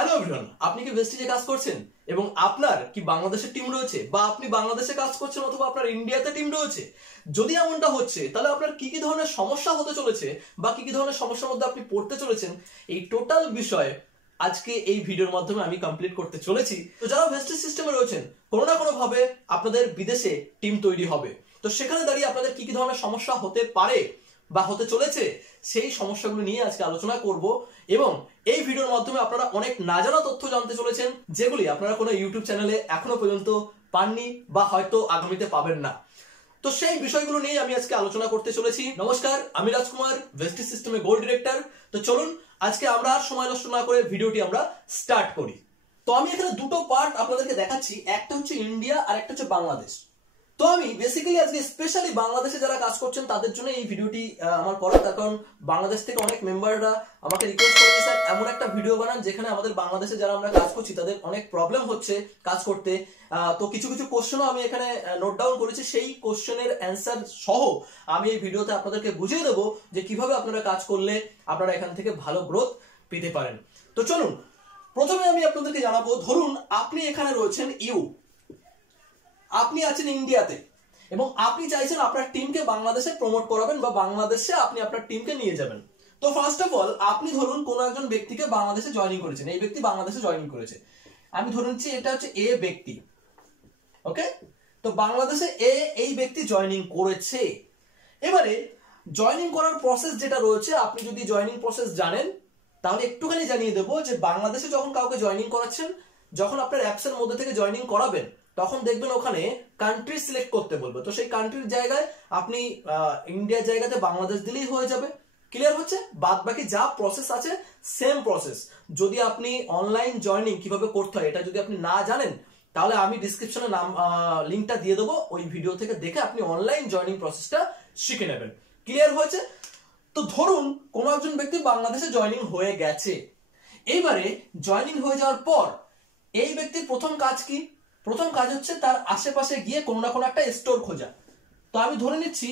Hello everyone, আপনি কি ওয়েস্টিজে কাজ করছেন এবং আপনার কি বাংলাদেশের টিম রয়েছে, বা আপনি বাংলাদেশে কাজ করছেন অথবা আপনার ইন্ডিয়াতে টিম রয়েছে? যদি এমনটা হচ্ছে তাহলে আপনার কি কি ধরনের সমস্যা হতে চলেছে বা কি কি ধরনের সমস্যার মধ্যে আপনি পড়তে চলেছেন, এই টোটাল বিষয় আজকে এই ভিডিওর মাধ্যমে আমি কমপ্লিট করতে চলেছি। তো যারা ওয়েস্টিজ সিস্টেমে রয়েছেন, কোনো না কোনো ভাবে আপনাদের বিদেশে টিম তৈরি হবে, তো সেখানে দাঁড়িয়ে আপনাদের কি কি ধরনের সমস্যা হতে পারে বা হতে চলেছে, সেই সমস্যাগুলো নিয়ে আজকে আলোচনা করব। এবং এই ভিডিওর মাধ্যমে আপনারা অনেক না জানা তথ্য জানতে চলেছেন, যেগুলি আপনারা কোনো ইউটিউব চ্যানেলে এখনো পর্যন্ত পাননি বা হয়তো আগামীতে পাবেন না। তো সেই বিষয়গুলো নিয়ে আমি আজকে আলোচনা করতে চলেছি। নমস্কার, আমি রাজকুমার, ওয়েস্টিজ সিস্টেমে গোল্ড ডিরেক্টর। তো চলুন আজকে আমরা আর সময় নষ্ট না করে ভিডিওটি আমরা স্টার্ট করি। তো আমি এখানে দুটো পার্ট আপনাদেরকে দেখাচ্ছি, একটা হচ্ছে ইন্ডিয়া আর একটা হচ্ছে বাংলাদেশ। তো আমি বেসিক্যালি আজকে স্পেশালি বাংলাদেশে যারা কাজ করছেন তাদের জন্য এই ভিডিওটি আমার করা, তার কারণ বাংলাদেশ থেকে অনেক মেম্বাররা আমাকে রিকোয়েস্ট করেছে, স্যার এমন একটা ভিডিও বানান যেখানে আমাদের বাংলাদেশে যারা আমরা কাজ করছি তাদের অনেক প্রবলেম হচ্ছে কাজ করতে। তো কিছু কিছু কোশ্চেনও আমি এখানে নোট ডাউন করেছি, সেই কোশ্চেনের অ্যান্সার সহ আমি এই ভিডিওতে আপনাদেরকে বুঝিয়ে দেবো যে কিভাবে আপনারা কাজ করলে আপনারা এখান থেকে ভালো গ্রোথ পেতে পারেন। তো চলুন প্রথমে আমি আপনাদেরকে জানাবো, ধরুন আপনি এখানে রয়েছেন, আপনি আছেন ইন্ডিয়াতে এবং আপনি চাইছেন আপনার টিমকে বাংলাদেশে প্রমোট করাবেন বা বাংলাদেশে আপনি আপনার টিমকে নিয়ে যাবেন। তো ফার্স্ট অফ অল আপনি ধরুন কোনো একজন ব্যক্তিকে বাংলাদেশে জয়েনিং করেছেন, এই ব্যক্তি বাংলাদেশে জয়েনিং করেছে, আমি ধরে নিচ্ছি এটা হচ্ছে এ ব্যক্তি। ওকে, তো বাংলাদেশে এই ব্যক্তি জয়েনিং করেছে। এবারে জয়েনিং করার প্রসেস যেটা রয়েছে, আপনি যদি জয়েনিং প্রসেস জানেন তাহলে একটুখানি জানিয়ে দেবো যে বাংলাদেশে যখন কাউকে জয়েনিং করাচ্ছেন, যখন আপনার অ্যাপসের মধ্যে থেকে জয়েনিং করাবেন তখন দেখবেন ওখানে কান্ট্রি সিলেক্ট করতে বলবে। তো সেই কান্ট্রির জায়গায় আপনি ইন্ডিয়ার জায়গাতে বাংলাদেশ দিলেই হয়ে যাবে। ক্লিয়ার হচ্ছে? বাদ বাকি যা প্রসেস আছে সেম প্রসেস। যদি আপনি অনলাইন জয়েনিং কিভাবে করতে হয় এটা যদি আপনি না জানেন, তাহলে আমি ডিসক্রিপশনে লিঙ্কটা দিয়ে দেবো, ওই ভিডিও থেকে দেখে আপনি অনলাইন জয়েনিং প্রসেসটা শিখে নেবেন। ক্লিয়ার হয়েছে? তো ধরুন কোনো একজন ব্যক্তি বাংলাদেশে জয়েনিং হয়ে গেছে। এইবারে জয়েনিং হয়ে যাওয়ার পর এই ব্যক্তির প্রথম কাজ কি? প্রথম কাজ হচ্ছে তার আশেপাশে গিয়ে কোনো না কোনো একটা স্টোর খোঁজা। তো আমি ধরে নিচ্ছি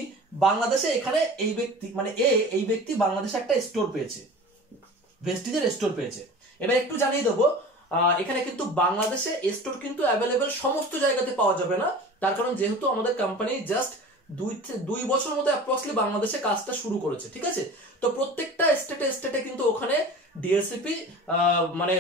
বাংলাদেশে এখানে এই ব্যক্তি মানে এই ব্যক্তি বাংলাদেশে একটা স্টোর পেয়েছে, ভেস্টিজের স্টোর পেয়েছে। এবার একটু জানিয়ে দেবো, এখানে কিন্তু বাংলাদেশে স্টোর কিন্তু অ্যাভেলেবেল সমস্ত জায়গাতে পাওয়া যাবে না, তার কারণ যেহেতু আমাদের কোম্পানি জাস্ট 2 বছর মতো অ্যাপ্রক্সলি বাংলাদেশে কাজটা শুরু করেছে। ঠিক আছে, তো প্রত্যেকটা স্টেটে কিন্তু ওখানে ডিএসসিপি মানে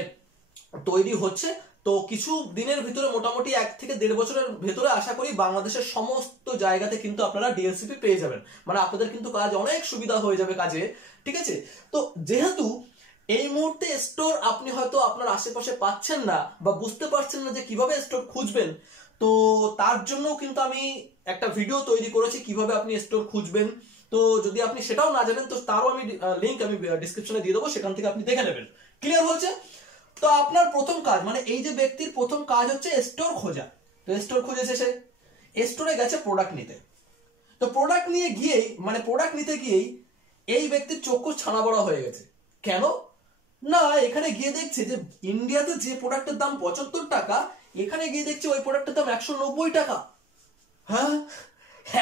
তৈরি হচ্ছে। তো কিছু দিনের ভিতরে মোটামুটি 1 থেকে 1.5 বছরের ভেতরে আশা করি বাংলাদেশের সমস্ত জায়গাতে কিন্তু আপনারা ডিএসসিপি পেয়ে যাবেন, মানে আপনাদের কিন্তু কাজ অনেক সুবিধা হয়ে যাবে কাজে। ঠিক আছে, তো যেহেতু এই মুহূর্তে স্টোর আপনি হয়তো আপনার আশেপাশে পাচ্ছেন না বা বুঝতে পারছেন না যে কিভাবে স্টোর খুঁজবেন, তো তার জন্য কিন্তু আমি একটা ভিডিও তৈরি করেছি কিভাবে আপনি স্টোর খুঁজবেন। তো যদি আপনি সেটাও না জানেন তো তারও আমি লিঙ্ক আমি ডিসক্রিপশনে দিয়ে দেবো, সেখান থেকে আপনি দেখে নেবেন। ক্লিয়ার হয়েছে? তো আপনার প্রথম কাজ মানে এই যে ব্যক্তির প্রথম কাজ হচ্ছে স্টোর খোঁজা। তো স্টোর খুঁজেছে, সে স্টোরে গেছে প্রোডাক্ট নিতে। তো প্রোডাক্ট নিয়ে গিয়েই মানে প্রোডাক্ট নিতে গিয়েই এই ব্যক্তির চক্ষু ছানা বড়া হয়ে গেছে। কেন না, এখানে গিয়ে দেখছে যে ইন্ডিয়াতে যে প্রোডাক্টের দাম 75 টাকা, এখানে গিয়ে দেখছে ওই প্রোডাক্টের দাম 190 টাকা। হ্যাঁ,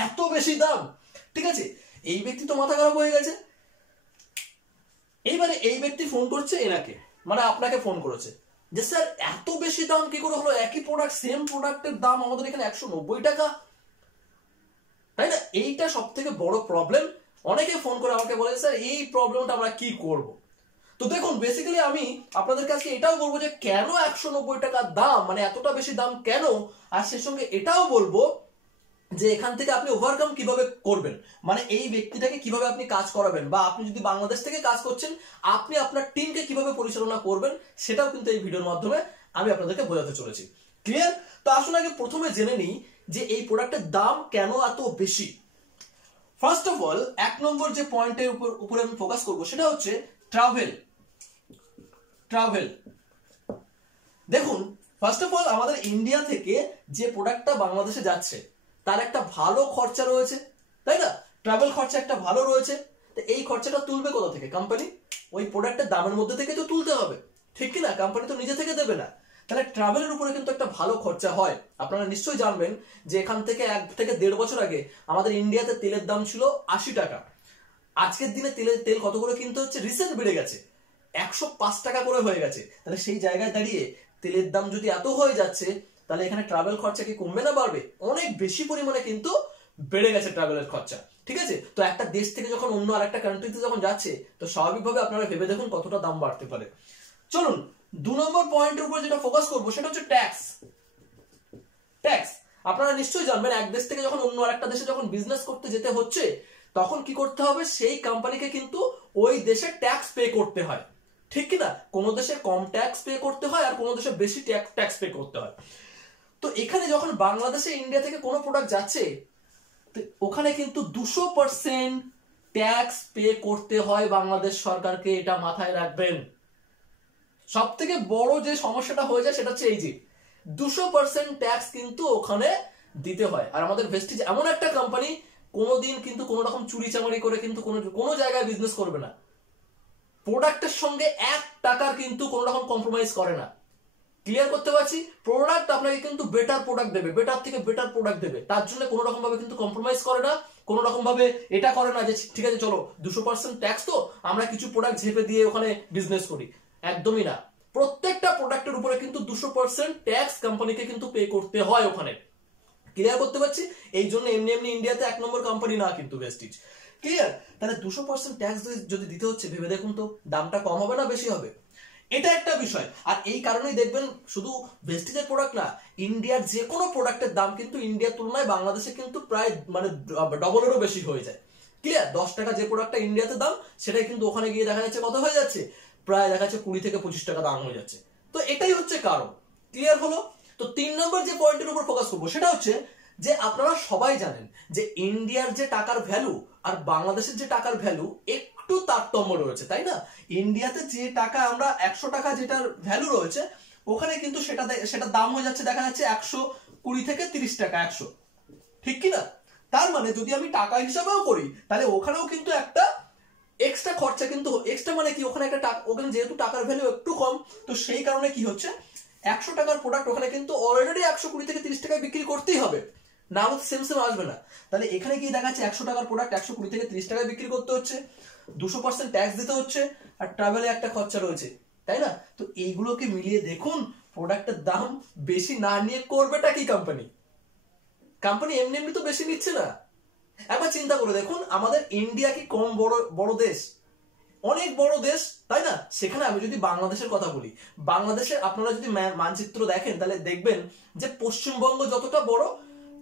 এত বেশি দাম! ঠিক আছে, এই ব্যক্তি তো মাথা খারাপ হয়ে গেছে। এইবারে এই ব্যক্তি ফোন করছে এনাকে, মানে আপনাকে ফোন করেছে যে স্যার এত বেশি দাম কি করে হলো, একই প্রোডাক্ট সেম প্রোডাক্টের দাম আমাদের এখানে 190 টাকা, তাই না? এইটা সব থেকে বড় প্রবলেম। অনেকে ফোন করে আমাকে বলে স্যার এই প্রবলেমটা আমরা কি করব। তো দেখুন বেসিক্যালি আমি আপনাদের কাছে এটাও বলবো যে কেন 190 টাকা দাম, মানে এতটা বেশি দাম কেন, আর সে সঙ্গে এটাও বলবো যে এখান থেকে আপনি ওভারকাম কিভাবে করবেন, মানে এই ব্যক্তিটাকে কিভাবে আপনি কাজ করাবেন, বা আপনি যদি বাংলাদেশ থেকে কাজ করছেন আপনি আপনার টিমকে কিভাবে পরিচালনা করবেন, সেটাও কিন্তু এই ভিডিওর মাধ্যমে আমি আপনাদেরকে বোঝাতে চলেছি। ক্লিয়ার? তো আসুন আগে প্রথমে জেনে নিই যে এই প্রোডাক্টের দাম কেন এত বেশি। ফার্স্ট অফ অল 1 নম্বর যে পয়েন্টের উপরে আমি ফোকাস করবো সেটা হচ্ছে ট্রাভেল। দেখুন ফার্স্ট অফ অল আমাদের ইন্ডিয়া থেকে যে প্রোডাক্টটা বাংলাদেশে যাচ্ছে তার একটা ভালো খরচা রয়েছে, তাই না? ট্রাভেল খরচা একটা ভালো রয়েছে। তো এই খরচাটা তুলবে কোথা থেকে? কোম্পানি ওই প্রোডাক্টের দামের মধ্যে থেকে তো তুলতে হবে, ঠিক কি না? কোম্পানি তো নিজে থেকে দেবে না। তাহলে ট্রাভেলের উপরে কিন্তু একটা ভালো খরচা হয়। আপনারা নিশ্চয়ই জানবেন যে এখান থেকে 1 থেকে 1.5 বছর আগে আমাদের ইন্ডিয়াতে তেলের দাম ছিল 80 টাকা। আজকের দিনে তেল কত করে কিনতে হচ্ছে? রিসেন্ট বেড়ে গেছে 105 টাকা করে হয়ে গেছে, তাহলে সেই জায়গায় দাঁড়িয়ে তেলের দাম যদি এত হয়ে যাচ্ছে, তাহলে এখানে ট্রাভেল খরচা কি কমবে না বাড়বে? অনেক বেশি পরিমাণে কিন্তু বেড়ে গেছে ট্রাভেলের খরচা। ঠিক আছে, তো একটা দেশ থেকে যখন অন্য আরেকটা কান্ট্রিতে যখন যাচ্ছে, তো স্বাভাবিকভাবে আপনারা ভেবে দেখুন কতটা দাম বাড়তে পারে। চলুন 2 নম্বর পয়েন্টের উপর যেটা ফোকাস করবো সেটা হচ্ছে ট্যাক্স। ট্যাক্স আপনারা নিশ্চয়ই জানবেন, এক দেশ থেকে যখন অন্য আরেকটা দেশে যখন বিজনেস করতে যেতে হচ্ছে, তখন কি করতে হবে, সেই কোম্পানিকে কিন্তু ওই দেশে ট্যাক্স পে করতে হয়, ঠিক কি না? কোনো দেশে কম ট্যাক্স পে করতে হয় আর কোনো দেশে বেশি ট্যাক্স পে করতে হয়। তো এখানে যখন বাংলাদেশে ইন্ডিয়া থেকে কোনো প্রোডাক্ট যাচ্ছে, ওখানে কিন্তু 200% ট্যাক্স পে করতে হয় বাংলাদেশ সরকারকে, এটা মাথায় রাখবেন। সব থেকে বড় যে সমস্যাটা হয়ে যায় সেটা হচ্ছে এই যে 200% ট্যাক্স কিন্তু ওখানে দিতে হয়। আর আমাদের ভেস্টিজ এমন একটা কোম্পানি, কোনোদিন কিন্তু কোনো রকম চুরি চামারি করে কিন্তু কোনো জায়গায় বিজনেস করবে না, প্রোডাক্টের সঙ্গে 1 টাকার কিন্তু কোনো রকম কম্প্রোমাইজ করে না। ক্লিয়ার করতে পারছি? প্রোডাক্ট আপনাকে কিন্তু বেটার প্রোডাক্ট দেবে, বেটার থেকে বেটার প্রোডাক্ট দেবে, তার জন্য কোনো রকম ভাবে কিন্তু কম্প্রোমাইজ করে না, কোনো রকম ভাবে এটা করে না যে ঠিক আছে চলো 200% ট্যাক্স তো আমরা কিছু প্রোডাক্ট ঝেপে দিয়ে ওখানে বিজনেস করি, একদমই না। প্রত্যেকটা প্রোডাক্টের উপরে কিন্তু 200% ট্যাক্স কোম্পানিকে কিন্তু পে করতে হয় ওখানে। ক্লিয়ার করতে পারছি? এই জন্য এমনি এমনি ইন্ডিয়াতে 1 নম্বর কোম্পানি না কিন্তু ভেস্টিজ। ক্লিয়ার? তাহলে 200% ট্যাক্স যদি দিতে হচ্ছে, ভেবে দেখুন তো দামটা কম হবে না বেশি হবে? এটা একটা বিষয়। আর এই কারণেই দেখবেন শুধু ভেস্টিজের প্রোডাক্ট না, ইন্ডিয়ার যে কোনো প্রোডাক্টের দাম কিন্তু ইন্ডিয়ার তুলনায় বাংলাদেশে কিন্তু প্রায় মানে ডবলেরও বেশি হয়ে যায়। ক্লিয়ার? 10 টাকা যে প্রোডাক্টটা ইন্ডিয়াতে দাম, সেটাই কিন্তু ওখানে গিয়ে দেখা যাচ্ছে কত হয়ে যাচ্ছে, প্রায় দেখা যাচ্ছে 20 থেকে 25 টাকা দাম হয়ে যাচ্ছে। তো এটাই হচ্ছে কারণ। ক্লিয়ার হলো? তো 3 নম্বর যে পয়েন্টের উপর ফোকাস করবো সেটা হচ্ছে যে আপনারা সবাই জানেন যে ইন্ডিয়ার যে টাকার ভ্যালু আর বাংলাদেশের যে টাকার ভ্যালু একটু তারতম্য রয়েছে, তাই না? ইন্ডিয়াতে যে টাকা আমরা 100 টাকা যেটার ভ্যালু রয়েছে, ওখানে কিন্তু সেটা দাম হয়ে যাচ্ছে দেখা যাচ্ছে 120 থেকে 30 টাকা 100, ঠিক কি না? তার মানে যদি আমি টাকা হিসাবেও করি, তাহলে ওখানেও কিন্তু একটা এক্সট্রা খরচা কিন্তু এক্সট্রা, মানে কি ওখানে ওখানে যেহেতু টাকার ভ্যালু একটু কম, তো সেই কারণে কি হচ্ছে 100 টাকার প্রোডাক্ট ওখানে কিন্তু অলরেডি 120 থেকে 30 টাকায় বিক্রি করতেই হবে, না হলে সেম আসবে না। তাহলে এখানে কি দেখাচ্ছে 100 টাকার প্রোডাক্ট 120 থেকে 30 টাকায় বিক্রি করতে হচ্ছে, 200% ট্যাক্স দিতে হচ্ছে, আর ট্রাভেলে একটা খরচা রয়েছে, তাই না? তো এইগুলোকে মিলিয়ে দেখুন প্রোডাক্টের দাম বেশি না নিয়ে করবেটা কি কোম্পানি? এমনি এমনি তো বেশি নিচ্ছে না। একবার চিন্তা করে দেখুন, আমাদের ইন্ডিয়া কি কম বড় দেশ? অনেক বড় দেশ, তাই না? সেখানে আমি যদি বাংলাদেশের কথা বলি, বাংলাদেশে আপনারা যদি মানচিত্র দেখেন, তাহলে দেখবেন যে পশ্চিমবঙ্গ যতটা বড়,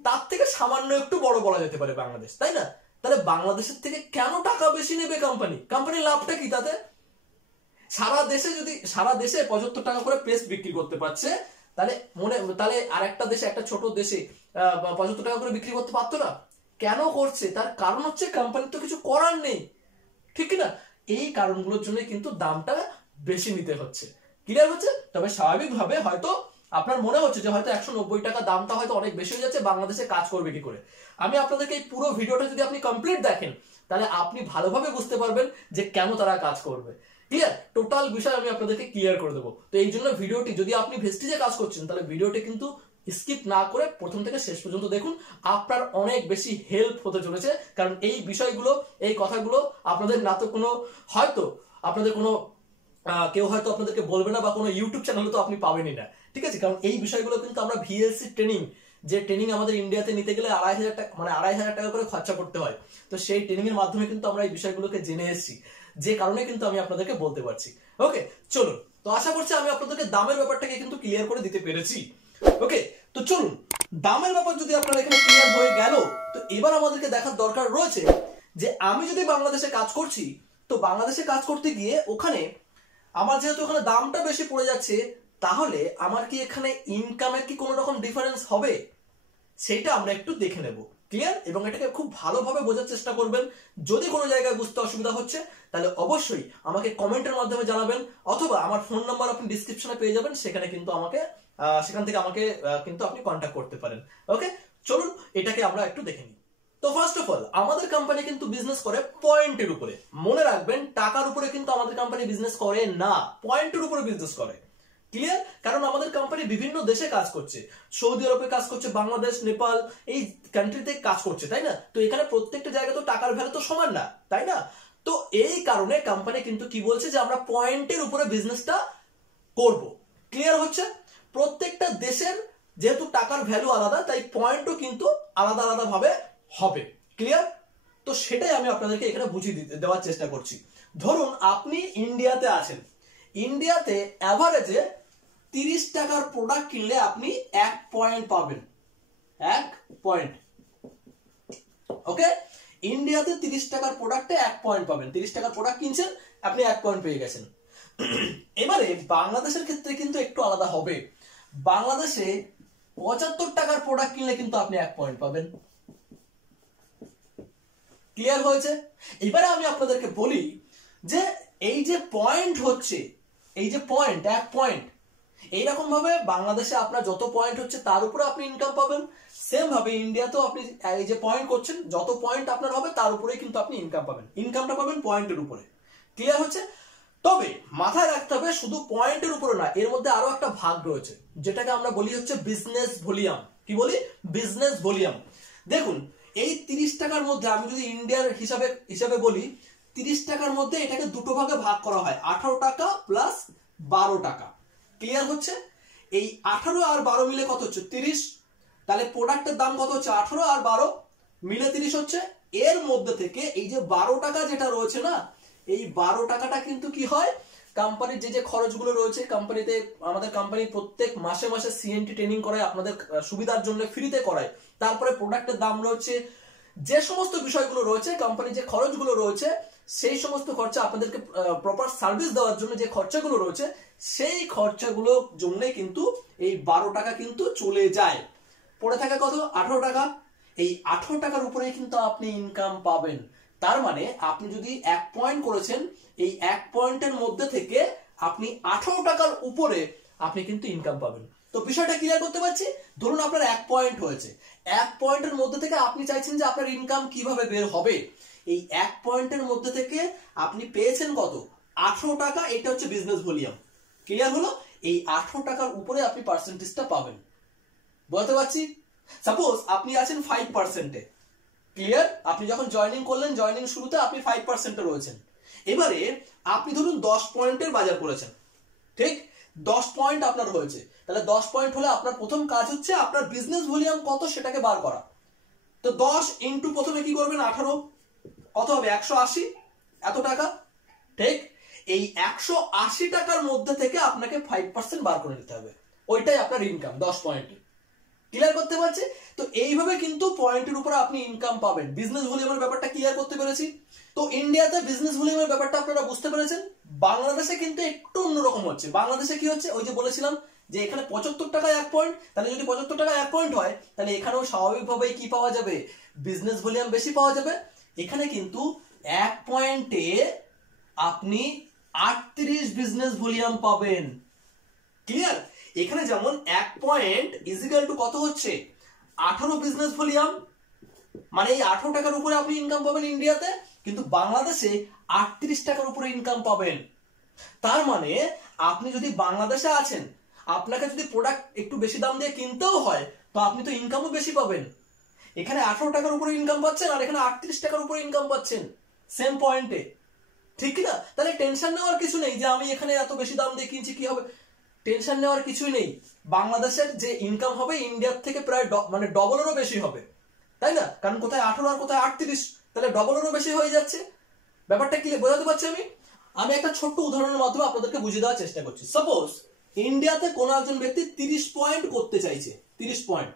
তার থেকে সামান্য একটু বড় বলা যেতে পারে বাংলাদেশ, তাই না? তাহলে বাংলাদেশের থেকে কেন টাকা বেশি নেবে কোম্পানির লাভটা কি তাতে? সারা দেশে 75 টাকা করে পেস্ট বিক্রি করতে পারছে, তাহলে আরেকটা দেশে, একটা ছোট দেশে 75 টাকা করে বিক্রি করতে পারতো না? কেন করছে? তার কারণ হচ্ছে কোম্পানির তো কিছু করার নেই, ঠিক না? এই কারণগুলোর জন্য কিন্তু দামটা বেশি নিতে হচ্ছে। ক্লিয়ার হচ্ছে? তবে স্বাভাবিকভাবে হয়তো আপনার মনে হচ্ছে যে হয়তো 190 টাকা দামটা হয়তো অনেক বেশি হয়ে যাচ্ছে, বাংলাদেশে কাজ করবে কি করে? আমি আপনাদেরকে এই পুরো ভিডিওটা যদি আপনি কমপ্লিট দেখেন, তাহলে আপনি ভালোভাবে বুঝতে পারবেন যে কেন তারা কাজ করবে। ক্লিয়ার? টোটাল বিষয় আমি আপনাদেরকে ক্লিয়ার করে দেবো। তো এই জন্য ভিডিওটি, যদি আপনি ভেস্টিজে কাজ করছেন, তাহলে ভিডিওটি কিন্তু স্কিপ না করে প্রথম থেকে শেষ পর্যন্ত দেখুন, আপনার অনেক বেশি হেল্প হতে চলেছে। কারণ এই বিষয়গুলো, এই কথাগুলো আপনাদের না তো কোনো, হয়তো আপনাদের কোনো কেউ হয়তো আপনাদেরকে বলবে না, বা কোনো ইউটিউব চ্যানেলে তো আপনি পাবেনই না, ঠিক আছে? কারণ এই বিষয়গুলো কিন্তু আমরা ভিএলসি ট্রেনিং, যে ট্রেনিং আমাদের ইন্ডিয়াতে নিতে গেলে 2,500 টাকা, মানে 2,500 টাকা করে খরচা করতে হয়, তো সেই ট্রেনিং এর মাধ্যমে কিন্তু আমরা এই বিষয়গুলোকে জেনে এসেছি, যে কারণে কিন্তু আমি আপনাদেরকে বলতে পারছি। ওকে, চলুন। তো আশা করছি আমি আপনাদেরকে দামের ব্যাপারটাকে কিন্তু ক্লিয়ার করে দিতে পেরেছি। ওকে, তো চলুন, দামের ব্যাপার যদি আপনারা এখানে ক্লিয়ার হয়ে গেল, তো এবার আমাদেরকে দেখার দরকার রয়েছে যে আমি যদি বাংলাদেশে কাজ করছি, তো বাংলাদেশে কাজ করতে গিয়ে ওখানে আমার যেহেতু ওখানে দামটা বেশি পড়ে যাচ্ছে, তাহলে আমার কি এখানে ইনকামের কি কোনো রকম ডিফারেন্স হবে? সেটা আমরা একটু দেখে নেব। ক্লিয়ার? এবং এটাকে খুব ভালোভাবে বোঝার চেষ্টা করবেন। যদি কোনো জায়গায় বুঝতে অসুবিধা হচ্ছে, তাহলে অবশ্যই আমাকে কমেন্টের মাধ্যমে জানাবেন, অথবা আমার ফোন নাম্বার আপনি ডিসক্রিপশনে পেয়ে যাবেন, সেখান থেকে আমাকে কিন্তু আপনি কন্ট্যাক্ট করতে পারেন। ওকে, চলুন এটাকে আমরা একটু দেখে নিই। তো ফার্স্ট অফ অল, আমাদের কোম্পানি কিন্তু বিজনেস করে পয়েন্টের উপরে। মনে রাখবেন, টাকার উপরে কিন্তু আমাদের কোম্পানি বিজনেস করে না, পয়েন্টের উপরে বিজনেস করে। ক্লিয়ার? কারণ আমাদের কোম্পানি বিভিন্ন দেশে কাজ করছে, সৌদি আরবে কাজ করছে, বাংলাদেশ, নেপাল, এই কান্ট্রিতে কাজ করছে, তাই না? তো এখানে প্রত্যেকটা জায়গায় তো টাকার ভ্যালু তো সমান না, তাই না? তো এই কারণে কোম্পানি কিন্তু কি বলছে যে আমরা পয়েন্টের উপরে বিজনেসটা করব। ক্লিয়ার হচ্ছে? প্রত্যেকটা দেশের যেহেতু টাকার ভ্যালু আলাদা, তাই পয়েন্টও কিন্তু আলাদা আলাদা ভাবে হবে। ক্লিয়ার? তো সেটাই আমি আপনাদেরকে এখানে বুঝিয়ে দেওয়ার চেষ্টা করছি। ধরুন আপনি ইন্ডিয়াতে আছেন, ইন্ডিয়াতে অ্যাভারেজে 30 টাকার প্রোডাক্ট কিনলে আপনি 1 পয়েন্ট পাবেন। 1 পয়েন্ট। ওকে, ইন্ডিয়াতে 30 টাকার প্রোডাক্টে 1 পয়েন্ট পাবেন। 30 টাকার প্রোডাক্ট কিনছেন, আপনি 1 পয়েন্ট পেয়ে গেছেন। এবারে বাংলাদেশের ক্ষেত্রে কিন্তু একটু আলাদা হবে। বাংলাদেশে 75 টাকার প্রোডাক্ট কিনলে কিন্তু আপনি 1 পয়েন্ট পাবেন। ক্লিয়ার হয়েছে? এবারে আমি আপনাদেরকে বলি যে এই যে পয়েন্ট হচ্ছে, এই যে পয়েন্ট, 1 পয়েন্ট, এইরকম ভাবে বাংলাদেশে আপনার যত পয়েন্ট হচ্ছে তার উপরে আপনি ইনকাম পাবেন। সেম ভাবে ইন্ডিয়াতেও আপনি এই যে পয়েন্ট করছেন, যত পয়েন্ট আপনার হবে তার উপরেই কিন্তু আপনি ইনকাম পাবেন। ইনকামটা পাবেন পয়েন্টের উপরে। ক্লিয়ার হচ্ছে? তবে মাথায় রাখতে হবে শুধু পয়েন্টের উপরে না, এর মধ্যে আরো একটা ভাগ রয়েছে যেটাকে আমরা বলি হচ্ছে বিজনেস ভলিউম। কি বলি? Business volume. দেখুন এই 30 টাকার মধ্যে আমি যদি ইন্ডিয়ার হিসাবে বলি, 30 টাকার মধ্যে এটাকে দুটো ভাগে ভাগ করা হয়, 18 টাকা প্লাস 12 টাকা। ক্লিয়ার হচ্ছে? এই 18 আর 12 মিলে কত হচ্ছে? 30। তাহলে প্রোডাক্টের দাম কত হচ্ছে? 18 আর 12 মিলে 30 হচ্ছে। এর মধ্যে থেকে এই যে 12 টাকা যেটা রয়েছে না, এই 12 টাকাটা কিন্তু কি হয়, কোম্পানির যে যে খরচগুলো রয়েছে, কোম্পানিতে আমাদের কোম্পানি প্রত্যেক মাসে মাসে সিএনটি ট্রেনিং করায় আপনাদের সুবিধার জন্য ফ্রিতে করায়। তারপরে প্রোডাক্টের দাম রয়েছে, যে সমস্ত বিষয়গুলো রয়েছে, কোম্পানির যে খরচগুলো রয়েছে, সেই সমস্ত খরচা আপনাদেরকে প্রপার সার্ভিস দেওয়ার জন্য যে খরচাগুলো রয়েছে, সেই খরচাগুলোর জন্য কিন্তু এই 12 টাকা কিন্তু চলে যায়। পড়ে থাকে কত? 18 টাকা। এই 18 টাকার উপরে কিন্তু আপনি ইনকাম পাবেন। তার মানে আপনি যদি 1 পয়েন্ট করেছেন, এই 1 পয়েন্টের মধ্যে থেকে আপনি 18 টাকার উপরে আপনি কিন্তু ইনকাম পাবেন। তো বিষয়টা ক্লিয়ার করতে পারছি? ধরুন আপনার 1 পয়েন্ট হয়েছে, 1 পয়েন্টের মধ্যে থেকে আপনি চাইছেন যে আপনার ইনকাম কিভাবে বের হবে। এই 1 পয়েন্টের মধ্যে থেকে আপনি পেয়েছেন কত? 18 টাকা। এটা হচ্ছে বিজনেস ভলিউম। ক্লিয়ার হলো? এই 18 টাকার উপরে আপনি পার্সেন্টেজটা পাবেন। বলতে পারছি? সাপোজ আপনি আছেন 5%-এ। ক্লিয়ার? আপনি যখন জয়েনিং করলেন, জয়েনিং শুরুতে আপনি 5%-এ রয়েছেন। এবারে আপনি ধরুন 10 পয়েন্টের বাজার করেছেন, ঠিক? 10 পয়েন্ট আপনার হয়েছে। তাহলে 10 পয়েন্ট হলে আপনার প্রথম কাজ হচ্ছে আপনার বিজনেস ভলিউম কত সেটাকে বার করা। তো 10 ইন্টু প্রথমে কি করবেন? 18। কত হবে? 180। এত টাকা, ঠিক? এই 180 টাকার মধ্যে থেকে আপনাকে 5% বার করে নিতে হবে। ওইটাই আপনার ইনকাম 10 পয়েন্টে। ক্লিয়ার করতে পারছি? তো এইভাবে কিন্তু পয়েন্টের উপরে আপনি ইনকাম পাবেন। বিজনেস ভলিউমের ব্যাপারটা ক্লিয়ার করতে পেরেছি? তো ইন্ডিয়াতে বিজনেস ভলিউমের ব্যাপারটা আপনারা বুঝতে পেরেছেন। বাংলাদেশে কিন্তু একটু অন্যরকম হচ্ছে। বাংলাদেশে কি হচ্ছে? ওই যে বলেছিলাম যে এখানে 75 টাকায় 1 পয়েন্ট, তাহলে যদি 75 টাকায় 1 পয়েন্ট হয়, তাহলে এখানেও স্বাভাবিকভাবেই কি পাওয়া যাবে? বিজনেস ভলিউম বেশি পাওয়া যাবে। এখানে কিন্তু 1 পয়েন্টে আপনি 38 বিজনেস ভলিউম পাবেন। ক্লিয়ার? এখানে যেমন 1 পয়েন্ট ইজিক্যাল টু কত হচ্ছে? 18 বিজনেস ভলিউম। মানে এই 18 টাকার উপরে আপনি ইনকাম পাবেন ইন্ডিয়াতে, কিন্তু বাংলাদেশে 38 টাকার উপরে ইনকাম পাবেন। তার মানে আপনি যদি বাংলাদেশে আছেন, আপনাকে যদি প্রোডাক্ট একটু বেশি দাম দিয়ে কিনতেও হয়, তো আপনি তো ইনকামও বেশি পাবেন। এখানে 18 টাকার উপরে ইনকাম পাচ্ছেন, আর এখানে 38 টাকার উপরে ইনকাম পাচ্ছেন সেম পয়েন্টে, ঠিক না? তাহলে টেনশন নেওয়ার কিছু নেই যে আমি এখানে এত বেশি দাম দিয়ে কিনছি, কি হবে। টেনশন নেওয়ার কিছুই নেই। বাংলাদেশের যে ইনকাম হবে ইন্ডিয়ার থেকে প্রায় মানে ডবলেরও বেশি হবে, তাই না? কারণ কোথায় 18 আর কোথায় 38, তাহলে ডবলেরও বেশি হয়ে যাচ্ছে। ব্যাপারটা কি বোঝাতে পারছি আমি একটা ছোট্ট উদাহরণের মাধ্যমে আপনাদেরকে বুঝিয়ে দেওয়ার চেষ্টা করছি। সাপোজ ইন্ডিয়াতে কোন একজন ব্যক্তি 30 পয়েন্ট করতে চাইছে, 30 পয়েন্ট।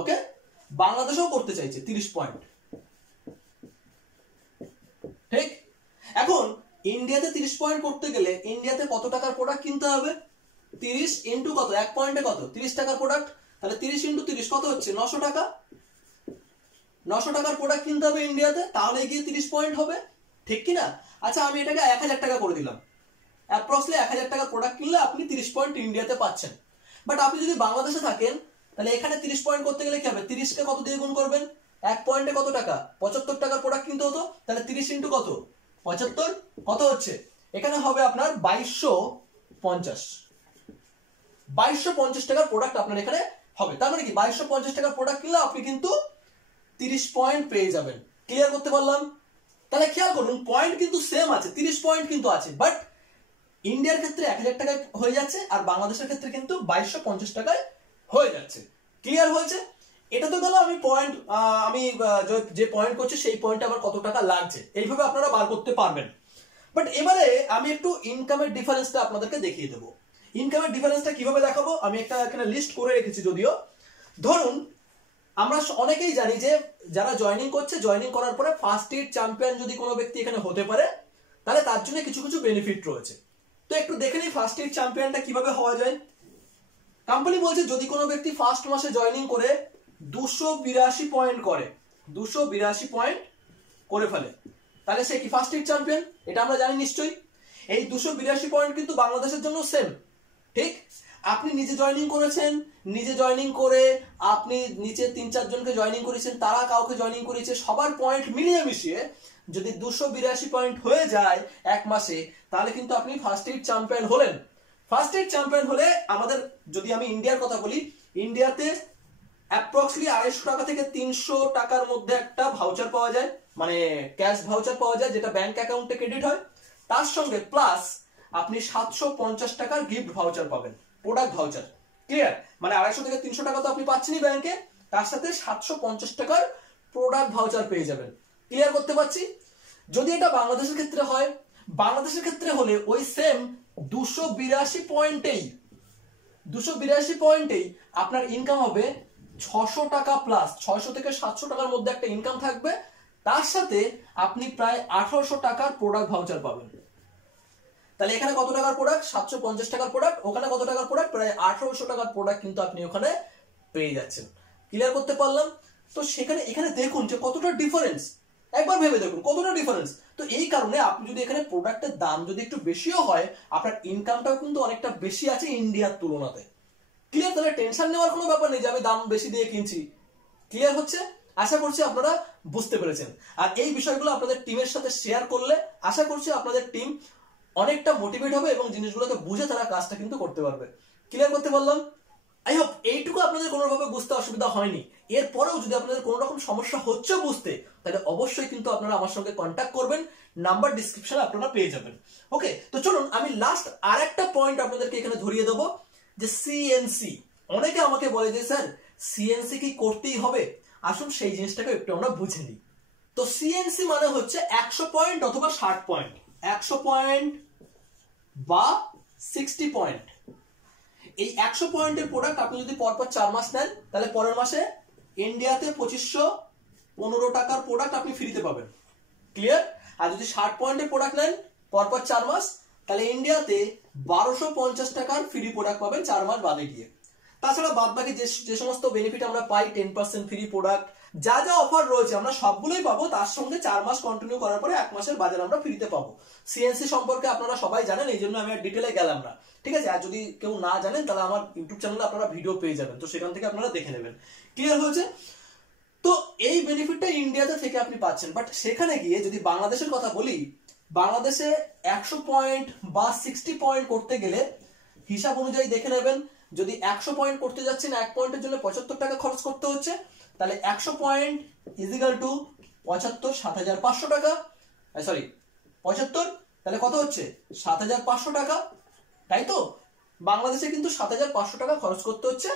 ওকে, বাংলাদেশেও করতে চাইছে 30 পয়েন্ট, ঠিক? এখন ইন্ডিয়াতে 30 পয়েন্ট করতে গেলে ইন্ডিয়াতে কত টাকার প্রোডাক্ট কিনতে হবে? 30 ইন্টু কত? 1 পয়েন্টে কত? 30 টাকার প্রোডাক্ট। তাহলে 30 ইন্টু 30 কত হচ্ছে? 900 টাকা। 900 টাকার প্রোডাক্ট কিনতে হবে ইন্ডিয়াতে, তাহলে গিয়ে 30 পয়েন্ট হবে, ঠিক কি না? আচ্ছা আমি এটাকে 1000 টাকা করে দিলাম। অ্যাপ্রক্সলি 1000 টাকার প্রোডাক্ট কিনলে আপনি 30 পয়েন্ট ইন্ডিয়াতে পাচ্ছেন। বাট আপনি যদি বাংলাদেশে থাকেন, তাহলে এখানে 30 পয়েন্ট করতে গেলে কি হবে? 30 কে কত দিয়ে গুণ করবেন? 1 পয়েন্টে কত টাকা? 75 টাকার প্রোডাক্ট কিনতে হতো, তাহলে 30 ইন্টু কত? 75 কত হচ্ছে? এখানে হবে আপনার 2250। 2250 টাকার প্রোডাক্ট আপনার এখানে হবে। তার মানে কি 2250 টাকার প্রোডাক্ট কিনলে আপনি কিন্তু 30 পয়েন্ট পেয়ে যাবেন। ক্লিয়ার করতে পারলাম? তাহলে খেয়াল করুন পয়েন্ট কিন্তু সেম আছে, 30 পয়েন্ট কিন্তু আছে, বাট ইন্ডিয়ার ক্ষেত্রে 1000 টাকায় হয়ে যাচ্ছে আর বাংলাদেশের ক্ষেত্রে কিন্তু 2250 টাকায় হয়ে যাচ্ছে। ক্লিয়ার হয়েছে? এটা তো গেল আমি পয়েন্ট, আমি যে পয়েন্ট করছি সেই পয়েন্টে আমার কত টাকা লাগছে, এইভাবে আপনারা বার করতে পারবেন। বাট এবারে আমি একটু ইনকামের ডিফারেন্সটা আপনাদেরকে দেখিয়ে দেবো। ইনকামের ডিফারেন্সটা কিভাবে দেখাবো আমি একটা এখানে লিস্ট করে রেখেছি। যদিও ধরুন আমরা অনেকেই জানি যে যারা জয়েনিং করছে, জয়েনিং করার পরে ফার্স্ট ইয়ার চ্যাম্পিয়ন যদি কোনো ব্যক্তি এখানে হতে পারে তাহলে তার জন্য কিছু কিছু বেনিফিট রয়েছে। তো একটু দেখে নিই ফার্স্ট ইয়ার চ্যাম্পিয়নটা কিভাবে হওয়া যায়। কোম্পানি বলছে যদি কোনো ব্যক্তি ফার্স্ট মাসে জয়েনিং করে 282 পয়েন্ট করে, 282 পয়েন্ট করে ফেলে, তাহলে সে কি ফার্স্ট ইয়ার চ্যাম্পিয়ন? এটা আমরা জানি নিশ্চয়ই। এই 282 পয়েন্ট কিন্তু বাংলাদেশের জন্য সেম, ঠিক? আপনি নিজে জয়েনিং করেছেন, নিজে জয়েনিং করে আপনি নিচে 3-4 জনকে জয়েনিং করেছেন, তারা কাউকে জয়েনিং করেছে, সবার পয়েন্ট মিলিয়ে মিশিয়ে যদি 282 পয়েন্ট হয়ে যায় এক মাসে, তাহলে কিন্তু আপনি ফার্স্ট ইয়ার চ্যাম্পিয়ন হলেন। ফার্স্ট ইয়ার চ্যাম্পিয়ন হলে আমাদের, যদি আমি ইন্ডিয়ার কথা বলি, ইন্ডিয়াতে অ্যাপ্রক্সিমেটলি 250 টাকা থেকে 300 টাকার মধ্যে একটা ভাউচার পাওয়া যায়, মানে ক্যাশ ভাউচার পাওয়া যায়, যেটা ব্যাংক অ্যাকাউন্টে ক্রেডিট হয়। তার সঙ্গে প্লাস আপনি 750 টাকার গিফট ভাউচার পাবেন, প্রোডাক্ট ভাউচার। ক্লিয়ার? মানে 250 থেকে 300 টাকা তো আপনি পাচ্ছেনই ব্যাংকে, তার সাথে 750 টাকার প্রোডাক্ট ভাউচার পেয়ে যাবেন। ক্লিয়ার করতে পারছি? যদি এটা বাংলাদেশের ক্ষেত্রে হয়, বাংলাদেশের ক্ষেত্রে হলে ওই সেম 282 পয়েন্টেই আপনার ইনকাম হবে 600 টাকা প্লাস, 600 থেকে 700 টাকার মধ্যে একটা ইনকাম থাকবে। তার সাথে আপনি প্রায় 1800 টাকার প্রোডাক্ট ভাউচার পাবেন। তাহলে এখানে কত টাকার প্রোডাক্ট? 750 টাকার প্রোডাক্ট। ওখানে কত টাকার প্রোডাক্ট? প্রায় 1800 টাকার প্রোডাক্ট কিন্তু আপনি ওখানে পেয়ে যাচ্ছেন। ক্লিয়ার করতে পারলাম? তো সেখানে এখানে দেখুন যে কতটা ডিফারেন্স, একবার ভেবে দেখুন কতটা ডিফারেন্স। তো এই কারণে আপনি যদি এখানে প্রোডাক্টের দাম যদি একটু বেশিও হয়, আপনার ইনকামটাও কিন্তু অনেকটা বেশি আছে ইন্ডিয়ার তুলনাতে। ক্লিয়ার? তাহলে টেনশন নেওয়ার কোনো ব্যাপার নেই যে আমি দাম বেশি দিয়ে কিনছি। ক্লিয়ার হচ্ছে? আশা করছি আপনারা বুঝতে পেরেছেন। আর এই বিষয়গুলো আপনাদের টিমের সাথে শেয়ার করলে আশা করছি আপনাদের টিম অনেকটা মোটিভেট হবে এবং জিনিসগুলোকে বুঝে তারা কাজটা কিন্তু করতে পারবে। ক্লিয়ার করতে পারলাম? আই হোপ এইটুকু আপনাদের কোনোভাবে বুঝতে অসুবিধা হয়নি। এরপরেও যদি আপনাদের কোনো রকম সমস্যা হচ্ছে বুঝতে, তাহলে অবশ্যই কিন্তু আপনারা আমার সঙ্গে কন্ট্যাক্ট করবেন, নাম্বার ডিসক্রিপশনে আপনারা পেয়ে যাবেন। ওকে, তো চলুন আমি লাস্ট আর একটা পয়েন্ট আপনাদেরকে এখানে ধরিয়ে দেবো, যে সিএনসি। অনেকে আমাকে বলে যে স্যার সিএনসি কি করতেই হবে? আসুন সেই জিনিসটাকে একটু আমরা বুঝে নিই। তো সিএনসি মানে হচ্ছে 100 পয়েন্ট অথবা 60 পয়েন্ট, 100 পয়েন্ট বা 60 পয়েন্ট। এই 100 পয়েন্টের প্রোডাক্ট আপনি যদি পরপর 4 মাস নেন, তাহলে পরের মাসে ইন্ডিয়াতে 2515 টাকার প্রোডাক্ট আপনি ফ্রিতে পাবেন। ক্লিয়ার? আর যদি 60 পয়েন্টের প্রোডাক্ট নেন পরপর 4 মাস, তাহলে ইন্ডিয়াতে 1250 টাকার ফ্রি প্রোডাক্ট পাবেন 4 মাস বাদে গিয়ে। তাছাড়া বাদ বাকি যে সমস্ত বেনিফিট আমরা পাই, 10% ফ্রি প্রোডাক্ট, যা যা অফার রয়েছে আমরা সবগুলোই পাবো। তার সঙ্গে 4 মাস কন্টিনিউ করার পরে 1 মাসের বাজার আমরা ফ্রিতে পাবো। সিএনসি সম্পর্কে আপনারা সবাই জানেন, এই জন্য আমি আর ডিটেলে গেলাম না। ঠিক আছে? আর যদি কেউ না জানেন তাহলে আমার ইউটিউব চ্যানেলে আপনারা ভিডিও পেয়ে যাবেন, তো সেখান থেকে আপনারা দেখে নেবেন। ক্লিয়ার হয়েছে? তো এই বেনিফিটটা ইন্ডিয়াতে থেকে আপনি পাচ্ছেন। বাট সেখানে গিয়ে যদি বাংলাদেশের কথা বলি, বাংলাদেশে 100 পয়েন্ট বা 60 পয়েন্ট করতে গেলে হিসাব অনুযায়ী দেখে নেবেন, যদি 100 পয়েন্ট করতে যাচ্ছেন 1 পয়েন্টের জন্য 75 টাকা খরচ করতে হচ্ছে, তাহলে 100 পয়েন্ট ইজিক্যাল টু 75, 7500 টাকা, সরি 75, তাহলে কত হচ্ছে? 7500 টাকা, তাই তো? বাংলাদেশে কিন্তু 7500 টাকা খরচ করতে হচ্ছে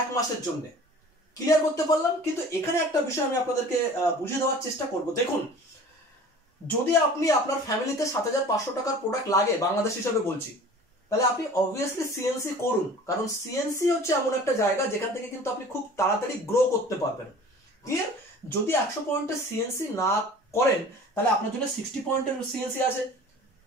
1 মাসের জন্য। ক্লিয়ার করতে পারলাম? কিন্তু এখানে একটা বিষয় আমি আপনাদেরকে বুঝিয়ে দেওয়ার চেষ্টা করব। দেখুন, যদি আপনি আপনার ফ্যামিলিতে 7500 টাকার প্রোডাক্ট লাগে, বাংলাদেশ হিসাবে বলছি, তাহলে আপনি অবভিয়াসলি সিএনসি করুন। কারণ সিএনসি হচ্ছে এমন একটা জায়গা যেখান থেকে কিন্তু আপনি খুব তাড়াতাড়ি গ্রো করতে পারবেন। ক্লিয়ার? যদি 100 পয়েন্টের সিএনসি না করেন, তাহলে আপনার জন্য 60 পয়েন্টের সিএনসি আছে,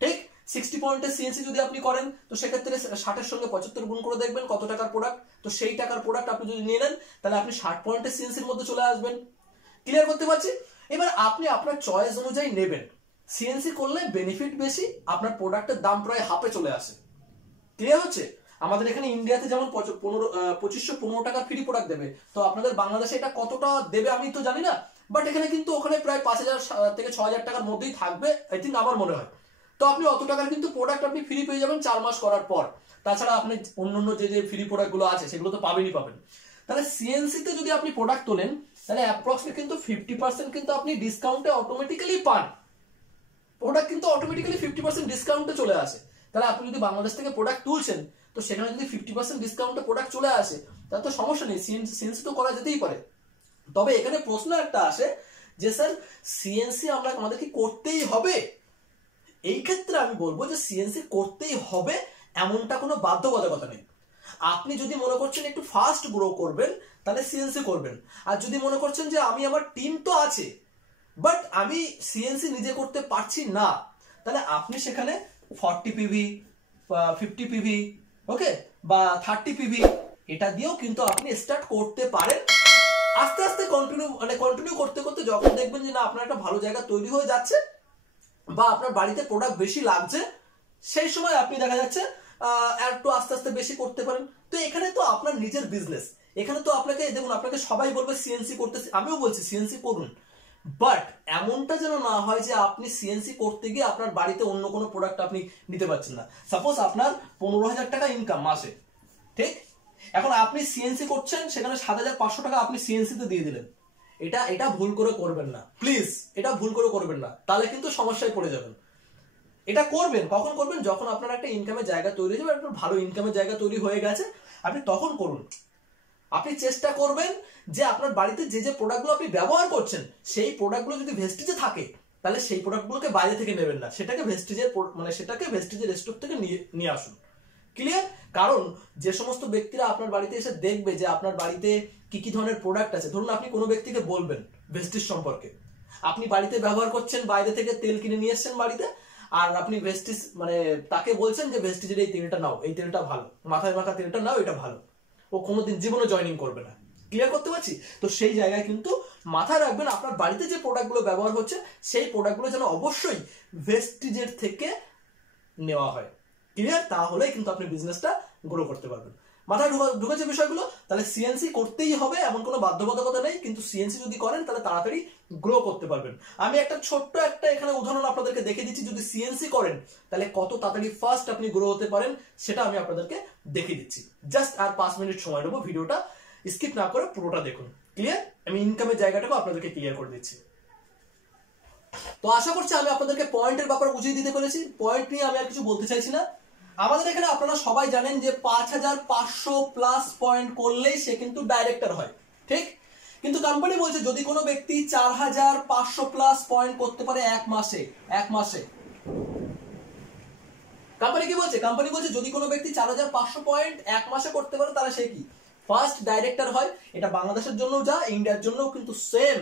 ঠিক? 60 পয়েন্টের সিএনসি যদি আপনি করেন, তো সেক্ষেত্রে 60-এর সঙ্গে 75 গুণ করে দেখবেন কত টাকার প্রোডাক্ট, তো সেই টাকার প্রোডাক্ট আপনি যদি নিয়ে নেন, তাহলে আপনি 60 পয়েন্টের সিএনসির মধ্যে চলে আসবেন। ক্লিয়ার করতে পারছি? এবার আপনি আপনার চয়েস অনুযায়ী নেবেন। সিএনসি করলে বেনিফিট বেশি, আপনার প্রোডাক্টের দাম প্রায় হাফে চলে আসে। ক্লিয়ার হচ্ছে? আমাদের এখানে ইন্ডিয়াতে যেমন 2515 টাকার ফ্রি প্রোডাক্ট দেবে, তো আপনাদের বাংলাদেশে এটা কতটা দেবে আমি তো জানি না, বাট এখানে কিন্তু ওখানে প্রায় 5000 থেকে 6000 টাকার মধ্যেই থাকবে আই থিঙ্ক, আমার মনে হয়। তো আপনি অত টাকার কিন্তু প্রোডাক্ট আপনি ফ্রি পেয়ে যাবেন 4 মাস করার পর। তাছাড়া আপনি অন্যান্য যে ফ্রি প্রোডাক্ট গুলো আছে সেগুলো তো পাবেনই পাবেন। তাহলে সিএনসি তে যদি আপনি প্রোডাক্ট তোলেন, তাহলে অ্যাপ্রক্সিমেটলি কিন্তু 50% কিন্তু আপনি ডিসকাউন্টে অটোমেটিক্যালি পান। প্রোডাক্ট কিন্তু অটোমেটিক্যালি 50% ডিসকাউন্টে চলে আসে। তাহলে আপনি যদি বাংলাদেশ থেকে প্রোডাক্ট তুলছেন, তো সেখানে যদি 50% ডিসকাউন্টে প্রোডাক্ট চলে আসে, তাহলে তো সমস্যা নেই, সিএনসি তো করা যেতেই পারে। তবে এখানে প্রশ্ন একটা আসে যে স্যার সিএনসি আমাদের কি করতেই হবে? এই ক্ষেত্রে আমি বলবো যে সিএনসি করতেই হবে এমনটা কোনো বাধ্যবাধকতা নেই। আপনি যদি মনে করছেন একটু ফাস্ট গ্রো করবেন, তাহলে সিএনসি করবেন। আর যদি মনে করছেন যে আমার টিম তো আছে বাট আমি সিএনসি নিজে করতে পারছি না, তাহলে আপনি সেখানে 40 পিভি, 50 পিভি, ওকে, বা 30 পিভি এটা দিয়েও কিন্তু আপনি স্টার্ট করতে পারেন। আস্তে আস্তে কন্টিনিউ করতে করতে যখন দেখবেন যে না আপনার একটা ভালো জায়গা তৈরি হয়ে যাচ্ছে বা আপনার বাড়িতে প্রোডাক্ট বেশি লাগছে, সেই সময় আপনি দেখা যাচ্ছে একটু আস্তে আস্তে বেশি করতে পারেন। তো এখানে তো আপনার নিজের বিজনেস, এখানে তো আপনাকে দেখুন, আপনাকে সবাই বলবে সিএনসি করতে, আমিও বলছি সিএনসি করুন, বাট এমনটা যেন না হয় যে আপনি সিএনসি করতে গিয়ে আপনার বাড়িতে অন্য কোনো প্রোডাক্ট আপনি নিতে পারছেন না। সাপোজ আপনার 15,000 টাকা ইনকাম মাসে, ঠিক, এখন আপনি সিএনসি করছেন, সেখানে 7,500 টাকা আপনি সিএনসি তে দিয়ে দিলেন। এটা ভুল করে করবেন না প্লিজ, এটা ভুল করে করবেন না, তাহলে কিন্তু সমস্যায় পড়ে যাবেন। এটা করবেন কখন করবেন? যখন আপনার একটা ইনকামের জায়গা তৈরি হয়ে যাবে, একটা ভালো ইনকামের জায়গা তৈরি হয়ে গেছে, আপনি তখন করুন। আপনি চেষ্টা করবেন যে আপনার বাড়িতে যে যে প্রোডাক্টগুলো আপনি ব্যবহার করছেন, সেই প্রোডাক্টগুলো যদি ভেস্টিজে থাকে, তাহলে সেই প্রোডাক্টগুলোকে বাইরে থেকে নেবেন না, সেটাকে ভেস্টিজের স্টোর থেকে নিয়ে আসুন। ক্লিয়ার? কারণ যে সমস্ত ব্যক্তিরা আপনার বাড়িতে এসে দেখবে যে আপনার বাড়িতে কি কি ধরনের প্রোডাক্ট আছে, ধরুন আপনি কোনো ব্যক্তিকে বলবেন ভেস্টিজ সম্পর্কে, আপনি বাড়িতে ব্যবহার করছেন, বাইরে থেকে তেল কিনে নিয়ে এসছেন বাড়িতে, আর আপনি ভেস্টিজ তাকে বলছেন যে ভেস্টিজের এই তেলটা নাও, এই তেলটা ভালো, মাথায় মাখা তেলটা নাও, এটা ভালো, ও কোনোদিন জীবনে জয়েনিং করবে না। ক্লিয়ার করতে পারছি? তো সেই জায়গায় কিন্তু মাথায় রাখবেন আপনার বাড়িতে যে প্রোডাক্টগুলো ব্যবহার হচ্ছে, সেই প্রোডাক্টগুলো যেন অবশ্যই ভেস্টিজের থেকে নেওয়া হয়। ক্লিয়ার? তাহলে কিন্তু আপনি বিজনেসটা গ্রো করতে পারবেন। মাথায় ঢুকেছে বিষয়গুলো? তাহলে সিএনসি করতেই হবে এমন কোনো বাধ্যবাধকতা নেই, কিন্তু সিএনসি যদি করেন তাহলে তাড়াতাড়ি গ্রো করতে পারবেন। আমি একটা ছোট্ট এখানে উদাহরণ আপনাদেরকে দেখে দিচ্ছি, যদি সিএনসি করেন তাহলে কত তাড়াতাড়ি ফার্স্ট আপনি গ্রো হতে পারেন, সেটা আমি আপনাদেরকে দেখিয়ে দিচ্ছি। জাস্ট আর 5 মিনিট সময় নেবো, ভিডিওটা স্কিপ না করে পুরোটা দেখুন। ক্লিয়ার? আমি ইনকামের জায়গাটাকে আপনাদেরকে ক্লিয়ার করে দিচ্ছি। তো আশা করছি আমি আপনাদেরকে পয়েন্টের ব্যাপারে বুঝিয়ে দিতে পেরেছি। পয়েন্ট নিয়ে আমি আর কিছু বলতে চাইছি না। আমাদের এখানে আপনারা সবাই জানেন যে 5,500 প্লাস পয়েন্ট করলেই সে কিন্তু ডাইরেক্টর হয়, ঠিক? কিন্তু কোম্পানি বলছে যদি কোনো ব্যক্তি 4,500 প্লাস পয়েন্ট করতে পারে এক মাসে, কোম্পানি কি বলছে? কোম্পানি বলছে যদি কোনো ব্যক্তি 4,500 পয়েন্ট এক মাসে করতে পারে, তাহলে সে কি ফার্স্ট ডাইরেক্টর হয়। এটা বাংলাদেশের জন্য যা, ইন্ডিয়ার জন্য কিন্তু সেম।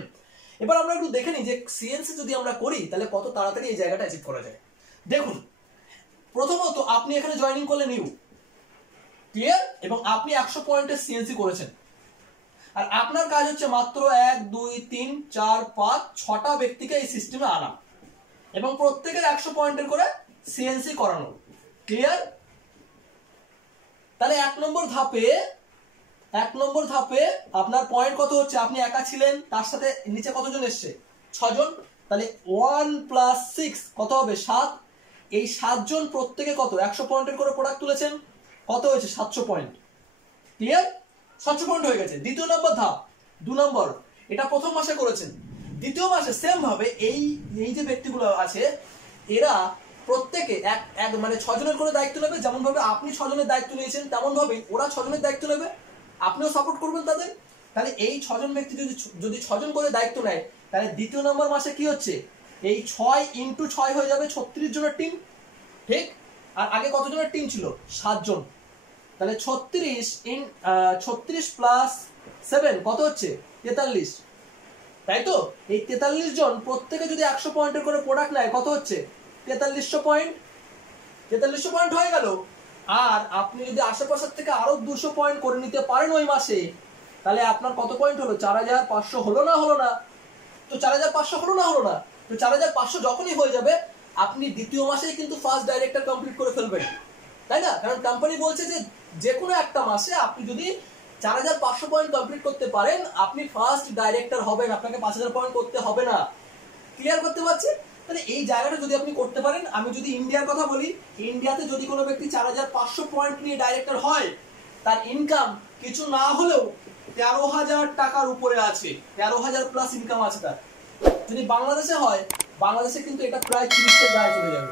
এবার আমরা একটু দেখে নিই যে সিএনসি যদি আমরা করি তাহলে কত তাড়াতাড়ি এই জায়গাটা অ্যাচিভ করা যায়। দেখুন, প্রথমত আপনি এখানে জয়েনিং করলেন নিউ, ক্লিয়ার, এবং আপনি 100 পয়েন্টের সিএনসি করেছেন, আর আপনার কাজ হচ্ছে মাত্র 1 2 3 4 5 6টা ব্যক্তিকে এই সিস্টেমে আনা এবং প্রত্যেকের 100 পয়েন্টের করে সিএনসি করানো। ক্লিয়ার? তাহলে 1 নম্বর ধাপে আপনার পয়েন্ট কত হচ্ছে? আপনি একা ছিলেন, তার সাথে নিচে কতজন এসছে? 6 জন। তাহলে 1 + 6 কত হবে? 7। এই 7 জন প্রত্যেকে কত 100 পয়েন্টের করে প্রোডাক্ট তুলেছেন, কত হয়েছে? 700 পয়েন্ট। ক্লিয়ার? 700 পয়েন্ট হয়ে গেছে। দ্বিতীয় নম্বর ধাপ, 2 নম্বর, এটা প্রথম মাসে করেছেন। দ্বিতীয় মাসে সেম ভাবে এই যে ব্যক্তিগুলো আছে, এরা প্রত্যেকে এক 6 জনের করে দায়িত্ব নেবে। যেমন ভাবে আপনি 6 জনের দায়িত্ব নিয়েছেন, তেমন ভাবে ওরা 6 জনের দায়িত্ব নেবে, আপনিও সাপোর্ট করবেন তাদের। তাহলে এই 6 জন ব্যক্তি যদি 6 জন করে দায়িত্ব নেয়, তাহলে দ্বিতীয় নম্বর মাসে কি হচ্ছে? এই 6 × 6 হয়ে যাবে 36 জনের টিম, ঠিক? আর আগে কত জনের টিম ছিল? 7 জন। তাহলে 36 + 7 কত হচ্ছে? 43, তাই তো? এই 43 জন প্রত্যেকে যদি 100 পয়েন্টের করে প্রোডাক্ট নেয়, কত হচ্ছে? 4300 পয়েন্ট। 4300 পয়েন্ট হয়ে গেল। আর আপনি যদি আশেপাশের থেকে আরো 200 পয়েন্ট করে নিতে পারেন ওই মাসে, তাহলে আপনার কত পয়েন্ট হলো? 4,500 হলো না? তো 4,500 হলো না? তো 4,500 যখনই হয়ে যাবে, আপনি দ্বিতীয় মাসেই কিন্তু ফার্স্ট ডাইরেক্টর কমপ্লিট করে ফেলবেন, তাই না? কারণ কোম্পানি বলছে যে কোনো একটা মাসে আপনি যদি 4,500 পয়েন্ট কমপ্লিট করতে পারেন, আপনি ফার্স্ট ডাইরেক্টর হবেন, আপনাকে 5,000 পয়েন্ট করতে হবে না। ক্লিয়ার করতে পারছি? তাহলে এই জায়গাটা যদি আপনি করতে পারেন, আমি যদি ইন্ডিয়ার কথা বলি, ইন্ডিয়াতে যদি কোনো ব্যক্তি 4,500 পয়েন্ট নিয়ে ডাইরেক্টর হয়, তার ইনকাম কিছু না হলেও 13,000 টাকার উপরে আছে, 13,000 প্লাস ইনকাম আছে তার। যদি বাংলাদেশে হয় বাংলাদেশে কিন্তু এটা প্রায় 30-এর গায়ে চলে যাবে।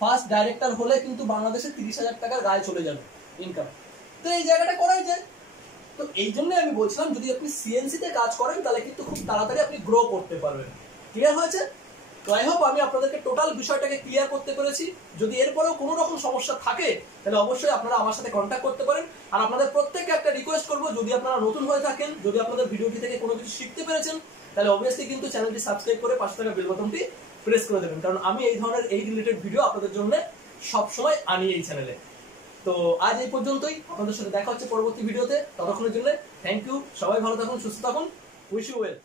ফার্স্ট ডাইরেক্টর হলে কিন্তু বাংলাদেশে 30,000 টাকার গায়ে চলে যাবে ইনকাম। তো এই জায়গাটা করাই যায়। তো এই জন্য আমি বলছিলাম যদি আপনি সিএনসি তে কাজ করেন তাহলে কিন্তু খুব তাড়াতাড়ি আপনি গ্রো করতে পারবেন। ক্লিয়ার হয়েছে? তো আই হোপ আমি আপনাদেরকে টোটাল বিষয়টাকে ক্লিয়ার করতে পেরেছি। যদি এরপরেও কোনো রকম সমস্যা থাকে তাহলে অবশ্যই আপনারা আমার সাথে কন্ট্যাক্ট করতে পারেন। আর আপনাদের প্রত্যেককে একটা রিকোয়েস্ট করবো, যদি আপনারা নতুন হয়ে থাকেন, যদি আপনাদের ভিডিওটি থেকে কোনো কিছু শিখতে পেরেছেন, তাহলে অবভিয়াসলি কিন্তু চ্যানেলটি সাবস্ক্রাইব করে পাশে থাকা বেল বাটনটি প্রেস করে দেবেন, কারণ আমি এই ধরনের এই রিলেটেড ভিডিও আপনাদের জন্য সবসময় আনি এই চ্যানেলে। তো আজ এই পর্যন্তই, আপনাদের সাথে দেখা হচ্ছে পরবর্তী ভিডিওতে। ততক্ষণের জন্য থ্যাংক ইউ। সবাই ভালো থাকুন, সুস্থ থাকুন। Wish you well.